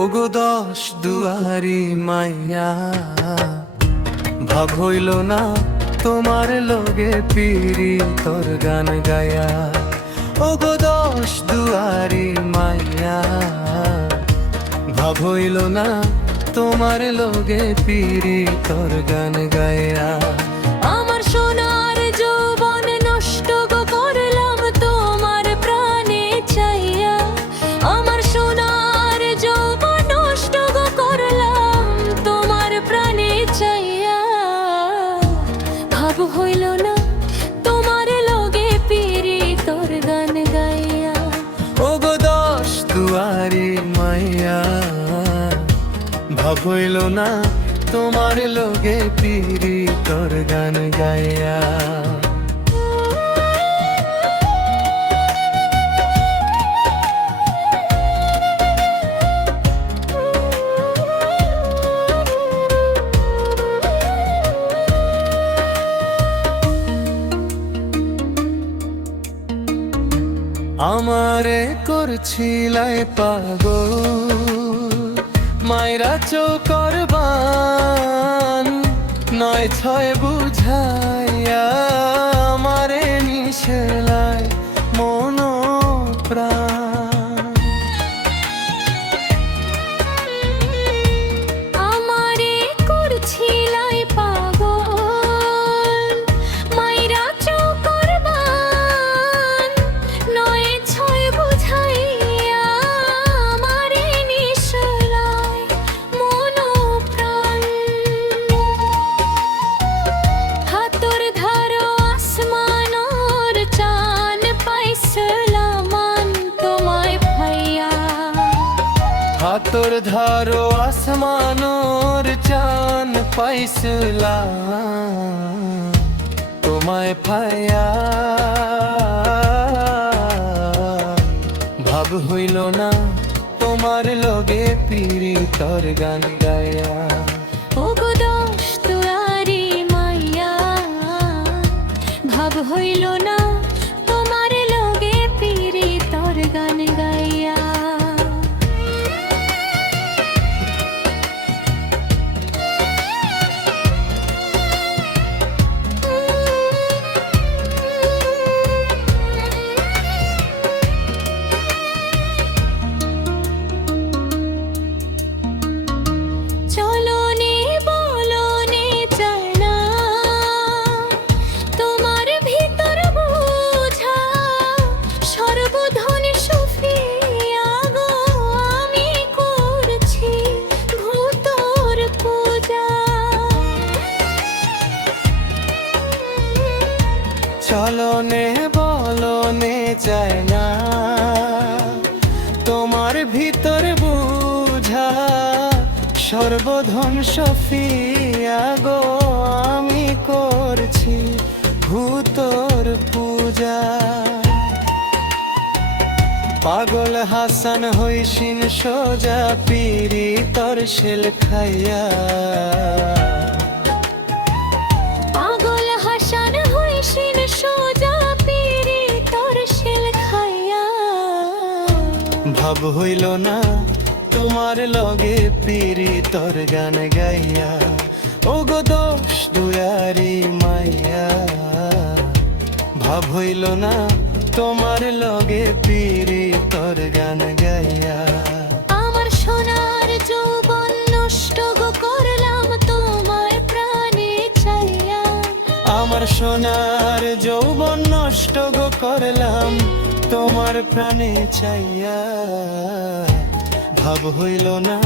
ওগো দশ দুয়ারি মাইয়া, ভাব হইল না তোমার লগে পিরি তোর গান গায়া। ওগো দশ দুয়ারি মাইয়া, ভাব হইল না তোমার লগে পিরি তোর গান গায়া। আমার সোনার যৌবন নষ্ট গো করলাম তোমার প্রাণে চাইয়া। আমার সোনার যৌবন নষ্ট গো করলাম তোমার প্রাণে চাইয়া। ভাব হইল না তোমার লগে পিরি তোর গান গাইয়া। ওগো দশ দুয়ারি মাইয়া, ভাব হইল না তোমার লগে পিরি তোর গান গাইয়া। আমারে করছিলাই পাগল, মাইরা চৌকর বান নয় ছয় বুঝাইয়া। আমারে নিশেলাই মন প্রাণ, আমারে করছিলাই পাগল, মাইরা চৌকর বান নয় ছয় বুঝাইয়া। আমারে নিশলাই মন প্রাণ। হাতর ধারো আসমানোর চান পাইসলামান তোমায় ভাইয়া। হাতর ধারো আসমানোর চান পাইসলা তোমায় পাইয়া। ভাব হইল না তোমার লগে পিরি তোর গান গায়া। ওগো দশ দুয়ারি মাইয়া, ভাব হইল না তোমার লগে পিরি তোর গান গাইয়া। চলনে বলনে চায় না তোমার ভিতর বোঝা। সর্বধন সুফিয়া গো আমি করছি ভূতর পূজা। চলনে বলনে চায় না তোমার ভিতর বুঝা। সর্বধন সফিয়া গো আমি করছি ভূতর পূজা। পাগল হাসান হইসিন সোজা পিরি তোর শেল খাইয়া। পাগল হাসান হইসিন সোজা পিরি তোর শেল খাইয়া। ভাব হইল না তোমার লগে পিরি তোর গান গাইয়া। ওগো দশ দুয়ারি মাইয়া, ভাব হইল না তোমার লগে পিরি তোর গান গাইয়া। আমার সোনার যৌবন নষ্ট গো করলাম তোমার প্রাণে চাইয়া। আমার সোনার যৌবন নষ্ট গো করলাম তোমার প্রাণে চাইয়া। ভাব হইল না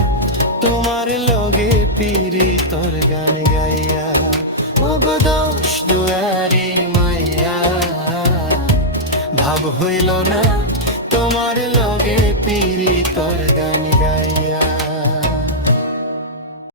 তোমার লগে পিরি তোর গান গাইয়া। ওগো দশ দুয়ারি মাইয়া, ভাব হইল না তোমার লগে পিরি তোর গান গাইয়া।